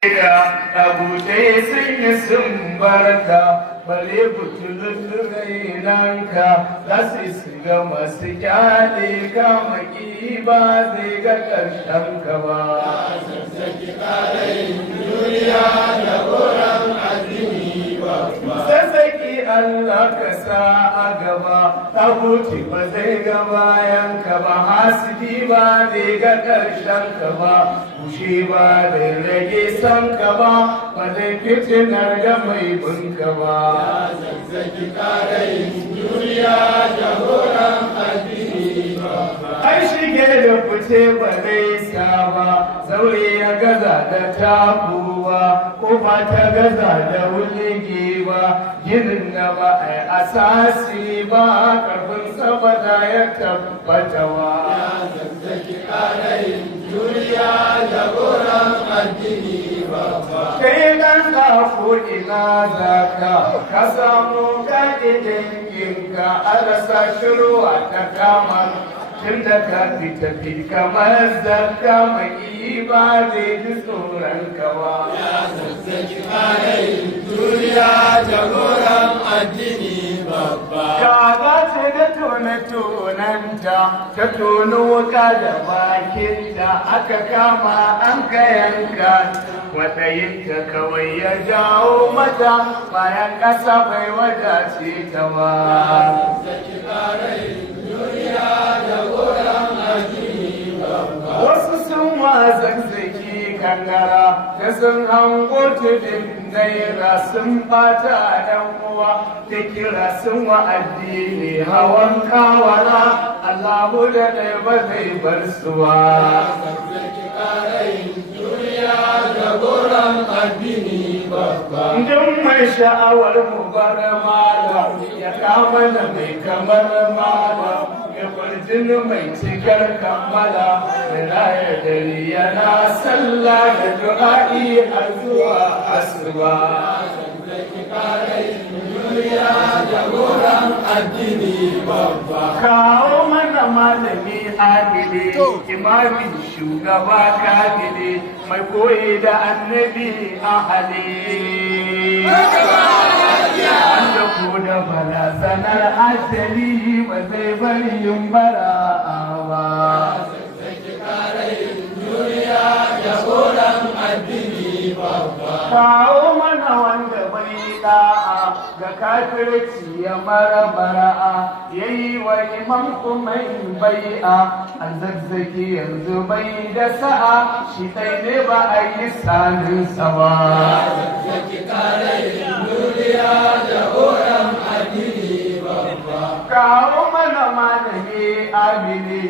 Abuja sun yi sun barka, bare butulun rainanka, za su ga masu kyale ka maki ba zai ga ƙarshen ka ba. Sassaki ƙarayin duniya da goron azumi babba. Sassaki Allah ka sa a gaba, abuci ba zai ga bayan ka ba, hasidi ba zai ga ƙarshen ka ba, kushe ba zai rage san ka ba, ba zai fitinar da mai bunka ba. Sassaki ƙarayin duniya da goron azumi babba. Ai shige da fice ba zai sa ba, zaure ya gaza da takuwa, kofa ta gaza da wuligi ba, ginin na ba a asasi ba, karfin sabada ya tabbata wa. Sassaki ƙarayin duniya da goron azumi babba. Kai ɗan kafo ina zaka, ka samu kaɗe danginka, alasa shirwa ta kama. Tun da ka fita kamar zakka mai ba zai ji tsoron kawa. Sassaki ƙarayin duniya da goron addini babba. Kaga ce da tone-tonenta, ta tono wuka da bakinta, aka kama an ka yanka. Matsayinta kawai ya jawo mata, bayan ƙasa bai wadace ta ba. Sassaki ƙarayin duniya da goron addini babba. Wasu sun zazzaki kankara da sun hango tudun naira sun bata ɗan uwa da kira sun wa addini hawan kawara Allahu da ɗaya ba zai bar su ba. Sassaki ƙarayin duniya da goron addini babba. Duk mai sha'awar mu bar malam ya kama da mai kamar malam. Kwarjin mai cikar kammala da raya dare yana sallah da du'a'i har zuwa asuba. Sassaki ƙarayin duniya da goron addini babba. Kawo mana malami adili, imami shugaba kadili, mai koyi da annabi ahali. Wanda ko da barazanar ajali ba zai bari yin bara'a ba. Sassaki ƙarayin duniya da goron addini babba. Kawo mana wanda bai da'a ga kafirci ya mara bara'a, ya yi wa imam kumai bai'a, an zazzaki yanzu bai da sa'a, shi ɗai ne ba a yi saninsa ba. Sassaki ƙarayin duniya da goron addini babba. Kawo mana malami amini,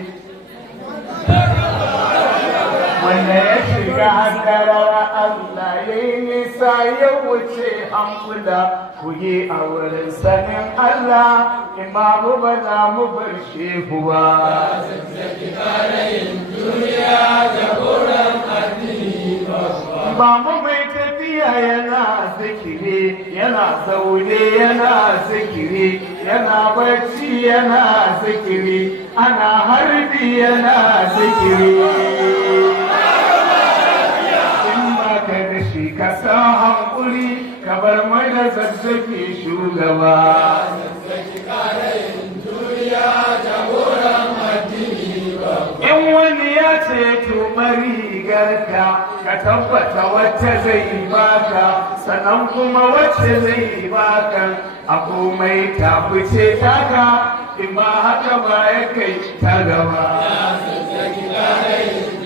wanda ya shiga hankarar Allah ya yi nisa ya wuce an kula ku yi a wurin sanin Allah imamu ba za mu bar shehu ba. Sassaki ƙarayin duniya da goron addini babba. Ba mu mai tafiya yana zikiri, yana zaune yana zikiri, yana barci yana zikiri, ana harbi yana zikiri. Ka sa hankuri ka bar mai da zazzaki shugaba. Sassaki ƙarayin duniya da goron addini babba. In wani ya ce tuɓa rigarka ka tabbata wacce zai baka, sannan kuma wacce zai baka a komai ta fice taka, in ba haka ba ya kai ta gaba. Sassaki ƙarayin